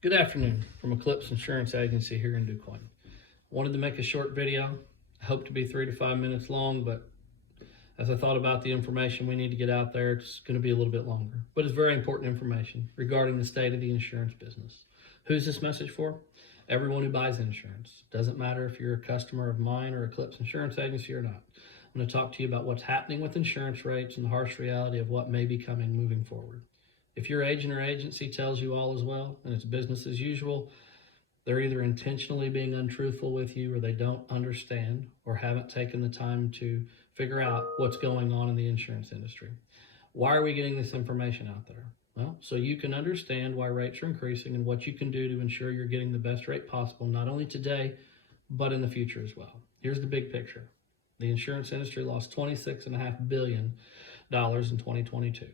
Good afternoon from Eclipse Insurance Agency here in DuQuoin. Wanted to make a short video. I hope to be 3 to 5 minutes long, but as I thought about the information we need to get out there, it's going to be a little bit longer. But it's very important information regarding the state of the insurance business. Who's this message for? Everyone who buys insurance. Doesn't matter if you're a customer of mine or Eclipse Insurance Agency or not. I'm going to talk to you about what's happening with insurance rates and the harsh reality of what may be coming moving forward. If your agent or agency tells you all is well and it's business as usual, they're either intentionally being untruthful with you or they don't understand or haven't taken the time to figure out what's going on in the insurance industry. Why are we getting this information out there? Well, so you can understand why rates are increasing and what you can do to ensure you're getting the best rate possible, not only today, but in the future as well. Here's the big picture. The insurance industry lost $26.5 billion in 2022.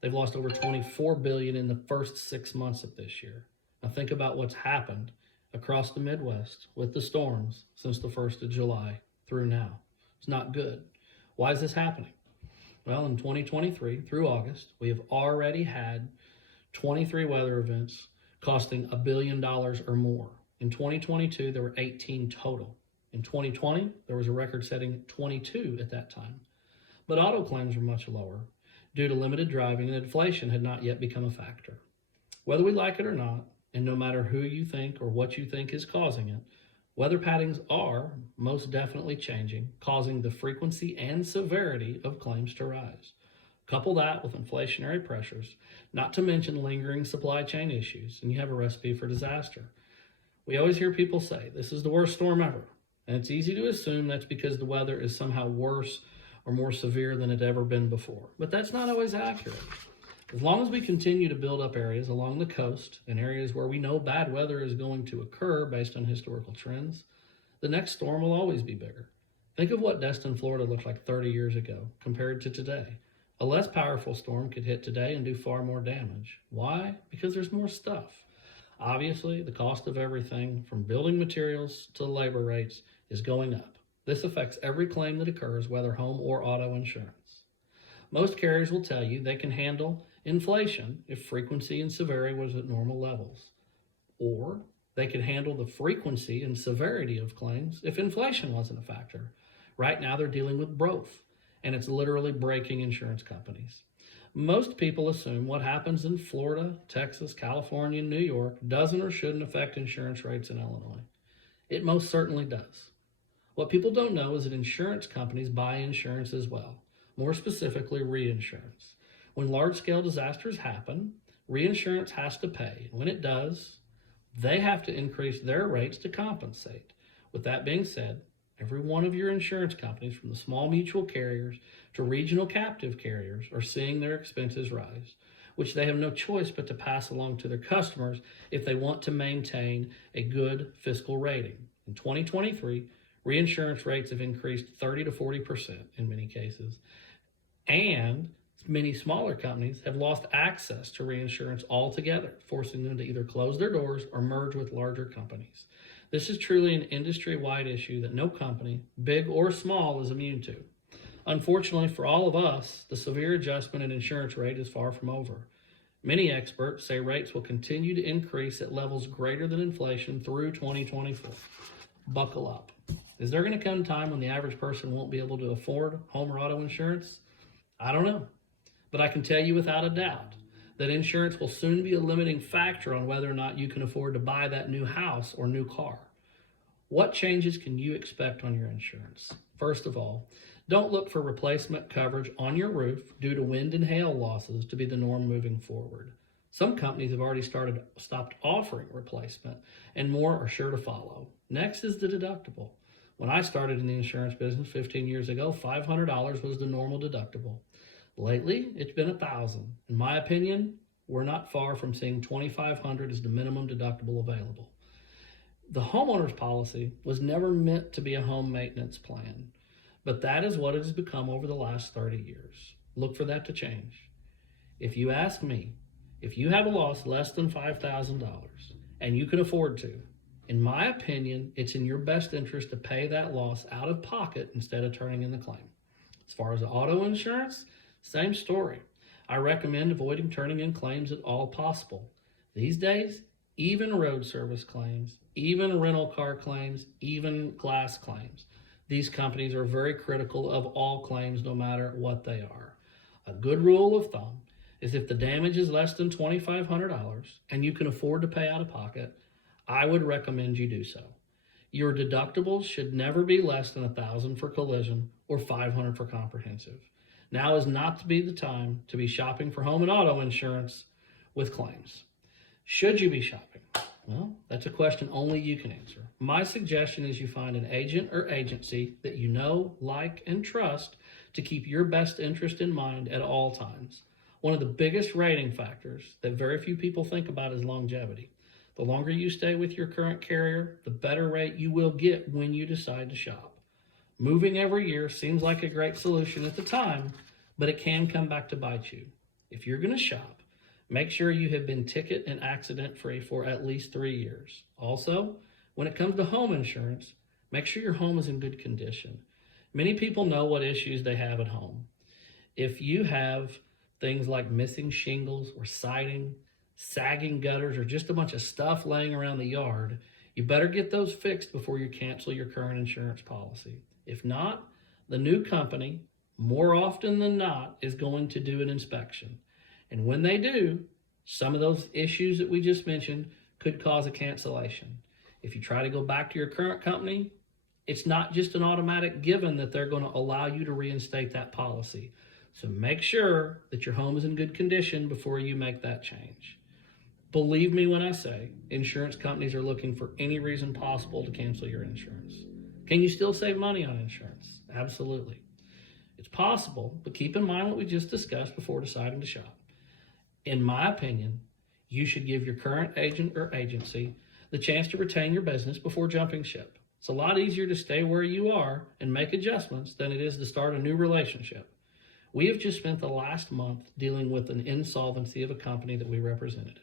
They've lost over $24 billion in the first 6 months of this year. Now think about what's happened across the Midwest with the storms since the 1st of July through now. It's not good. Why is this happening? Well, in 2023 through August, we have already had 23 weather events costing $1 billion or more. In 2022, there were 18 total. In 2020, there was a record-setting 22 at that time. But auto claims were much lower due to limited driving, and inflation had not yet become a factor. Whether we like it or not, and no matter who you think or what you think is causing it, weather patterns are most definitely changing, causing the frequency and severity of claims to rise. Couple that with inflationary pressures, not to mention lingering supply chain issues, and you have a recipe for disaster. We always hear people say, this is the worst storm ever, and it's easy to assume that's because the weather is somehow worse or more severe than it ever been before. But that's not always accurate. As long as we continue to build up areas along the coast and areas where we know bad weather is going to occur based on historical trends, the next storm will always be bigger. Think of what Destin, Florida looked like 30 years ago compared to today. A less powerful storm could hit today and do far more damage. Why? Because there's more stuff. Obviously, the cost of everything from building materials to labor rates is going up. This affects every claim that occurs, whether home or auto insurance. Most carriers will tell you they can handle inflation if frequency and severity was at normal levels. Or they could handle the frequency and severity of claims if inflation wasn't a factor. Right now they're dealing with both, and it's literally breaking insurance companies. Most people assume what happens in Florida, Texas, California, and New York doesn't or shouldn't affect insurance rates in Illinois. It most certainly does. What people don't know is that insurance companies buy insurance as well, more specifically reinsurance. When large-scale disasters happen, reinsurance has to pay. And when it does, they have to increase their rates to compensate. With that being said, every one of your insurance companies, from the small mutual carriers to regional captive carriers, are seeing their expenses rise, which they have no choice but to pass along to their customers if they want to maintain a good fiscal rating. In 2023, reinsurance rates have increased 30 to 40% in many cases, and many smaller companies have lost access to reinsurance altogether, forcing them to either close their doors or merge with larger companies. This is truly an industry-wide issue that no company, big or small, is immune to. Unfortunately for all of us, the severe adjustment in insurance rate is far from over. Many experts say rates will continue to increase at levels greater than inflation through 2024. Buckle up. Is there going to come a time when the average person won't be able to afford home or auto insurance? I don't know. But I can tell you without a doubt that insurance will soon be a limiting factor on whether or not you can afford to buy that new house or new car. What changes can you expect on your insurance? First of all, don't look for replacement coverage on your roof due to wind and hail losses to be the norm moving forward. Some companies have already stopped offering replacement, and more are sure to follow. Next is the deductible. When I started in the insurance business 15 years ago, $500 was the normal deductible. Lately, it's been $1,000. In my opinion, we're not far from seeing $2,500 as the minimum deductible available. The homeowner's policy was never meant to be a home maintenance plan, but that is what it has become over the last 30 years. Look for that to change. If you ask me, if you have a loss less than $5,000 and you can afford to, in my opinion, it's in your best interest to pay that loss out of pocket instead of turning in the claim. As far as auto insurance, same story. I recommend avoiding turning in claims at all possible. These days, even road service claims, even rental car claims, even glass claims. These companies are very critical of all claims, no matter what they are. A good rule of thumb is if the damage is less than $2,500 and you can afford to pay out of pocket, I would recommend you do so. Your deductibles should never be less than $1,000 for collision or $500 for comprehensive. Now is not to be the time to be shopping for home and auto insurance with claims. Should you be shopping? Well, that's a question only you can answer. My suggestion is you find an agent or agency that you know, like, and trust to keep your best interest in mind at all times. One of the biggest rating factors that very few people think about is longevity. The longer you stay with your current carrier, the better rate you will get when you decide to shop. Moving every year seems like a great solution at the time, but it can come back to bite you. If you're going to shop, make sure you have been ticket and accident free for at least 3 years. Also, when it comes to home insurance, make sure your home is in good condition. Many people know what issues they have at home. If you have things like missing shingles or siding, sagging gutters, or just a bunch of stuff laying around the yard, you better get those fixed before you cancel your current insurance policy. If not, the new company, more often than not, is going to do an inspection. And when they do, some of those issues that we just mentioned could cause a cancellation. If you try to go back to your current company, it's not just an automatic given that they're going to allow you to reinstate that policy. So make sure that your home is in good condition before you make that change. Believe me when I say insurance companies are looking for any reason possible to cancel your insurance. Can you still save money on insurance? Absolutely. It's possible, but keep in mind what we just discussed before deciding to shop. In my opinion, you should give your current agent or agency the chance to retain your business before jumping ship. It's a lot easier to stay where you are and make adjustments than it is to start a new relationship. We have just spent the last month dealing with an insolvency of a company that we represented,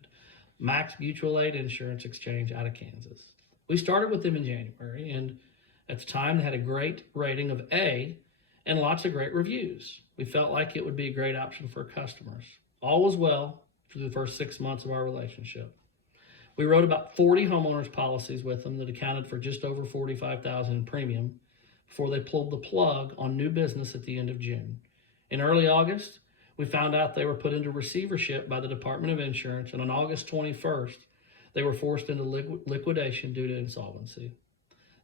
Max Mutual Aid Insurance Exchange out of Kansas. We started with them in January, and at the time they had a great rating of A and lots of great reviews. We felt like it would be a great option for customers. All was well through the first 6 months of our relationship. We wrote about 40 homeowners policies with them that accounted for just over $45,000 in premium before they pulled the plug on new business at the end of June. In early August, we found out they were put into receivership by the Department of Insurance, and on August 21st, they were forced into liquidation due to insolvency.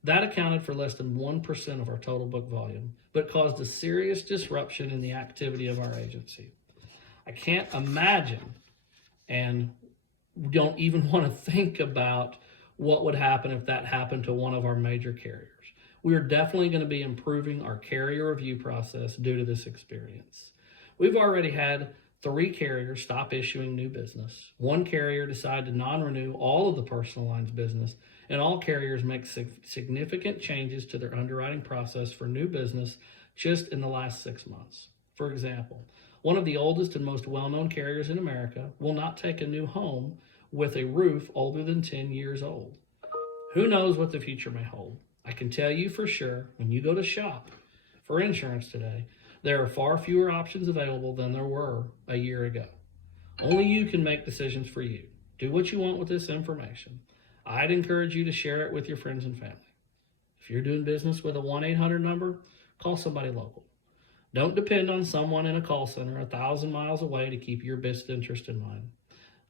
That accounted for less than 1% of our total book volume, but caused a serious disruption in the activity of our agency. I can't imagine and don't even want to think about what would happen if that happened to one of our major carriers. We are definitely going to be improving our carrier review process due to this experience. We've already had 3 carriers stop issuing new business. 1 carrier decided to non-renew all of the personal lines business, and all carriers make significant changes to their underwriting process for new business just in the last 6 months. For example, one of the oldest and most well-known carriers in America will not take a new home with a roof older than 10 years old. Who knows what the future may hold? I can tell you for sure, when you go to shop for insurance today, there are far fewer options available than there were a year ago. Only you can make decisions for you. Do what you want with this information. I'd encourage you to share it with your friends and family. If you're doing business with a 1-800 number, call somebody local. Don't depend on someone in a call center 1,000 miles away to keep your best interest in mind.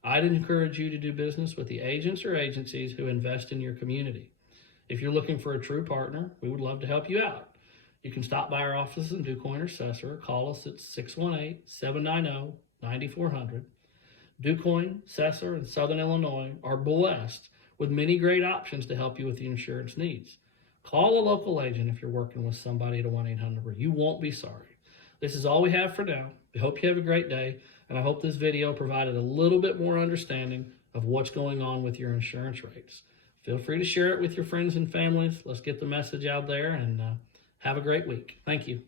I'd encourage you to do business with the agents or agencies who invest in your community. If you're looking for a true partner, we would love to help you out. You can stop by our offices in DuQuoin or Cesar, or call us at 618-790-9400. DuQuoin, Cesar, and Southern Illinois are blessed with many great options to help you with your insurance needs. Call a local agent if you're working with somebody at a 1-800 number. You won't be sorry. This is all we have for now. We hope you have a great day, and I hope this video provided a little bit more understanding of what's going on with your insurance rates. Feel free to share it with your friends and families. Let's get the message out there, and have a great week. Thank you.